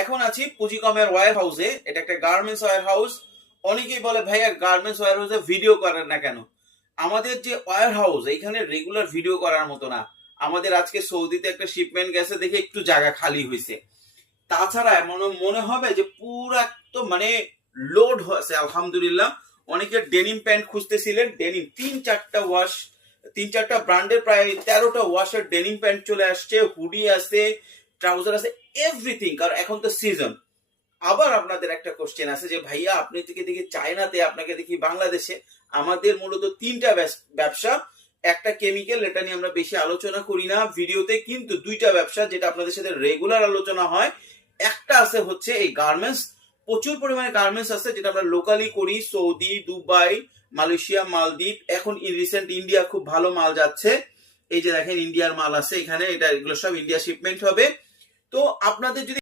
এখন আছি পুঁজিকমের ওয়্যার হাউসে। এটা একটা গার্মেন্টস ওয়্যার হাউস। অনেকেই বলে ভাইয়া গার্মেন্টস ওয়্যার হাউসে ভিডিও করেন না কেন? আমাদের যে ওয়্যার হাউস এখানে রেগুলার ভিডিও করার মতো না। আমাদের আজকে সৌদিতে একটা শিপমেন্ট গেছে দেখে একটু জায়গা খালি হয়েছে। তাছাড়া এমন মনে হবে যে পুরা তো মানে লোড হয়েছে আলহামদুলিল্লাহ। অনেকে ডেনিম প্যান্ট খুঁজতেছিলেন, ডেনিম 3-4টা ব্র্যান্ডের প্রায় 13টা ওয়াশের ডেনিম প্যান্ট চলে আসছে, হুডি আছে, ট্রাউজার আছে, এভরিথিং। কারণ এখন তো সিজন। আবার আপনাদের একটা কোশ্চেন আছে যে ভাইয়া আপনি থেকে দেখি চায়নাতে, আপনাকে দেখি বাংলাদেশে। আমাদের মূলত 3টা ব্যবসা। একটা কেমিক্যাল, এটা নিয়ে আমরা বেশি আলোচনা করি না ভিডিওতে, কিন্তু 2টা ব্যবসা যেটা আপনাদের সাথে রেগুলার আলোচনা হয়। একটা আছে হচ্ছে এই গার্মেন্টস। প্রচুর পরিমাণে গার্মেন্টস আছে যেটা আমরা লোকালি করি, সৌদি, দুবাই, মালয়েশিয়া, মালদ্বীপ। এখন রিসেন্ট ইন্ডিয়া খুব ভালো মাল যাচ্ছে। এই যে দেখেন ইন্ডিয়ার মাল আছে এখানে, এটা এগুলো সব ইন্ডিয়া শিপমেন্ট হবে। তো আপনাদের যদি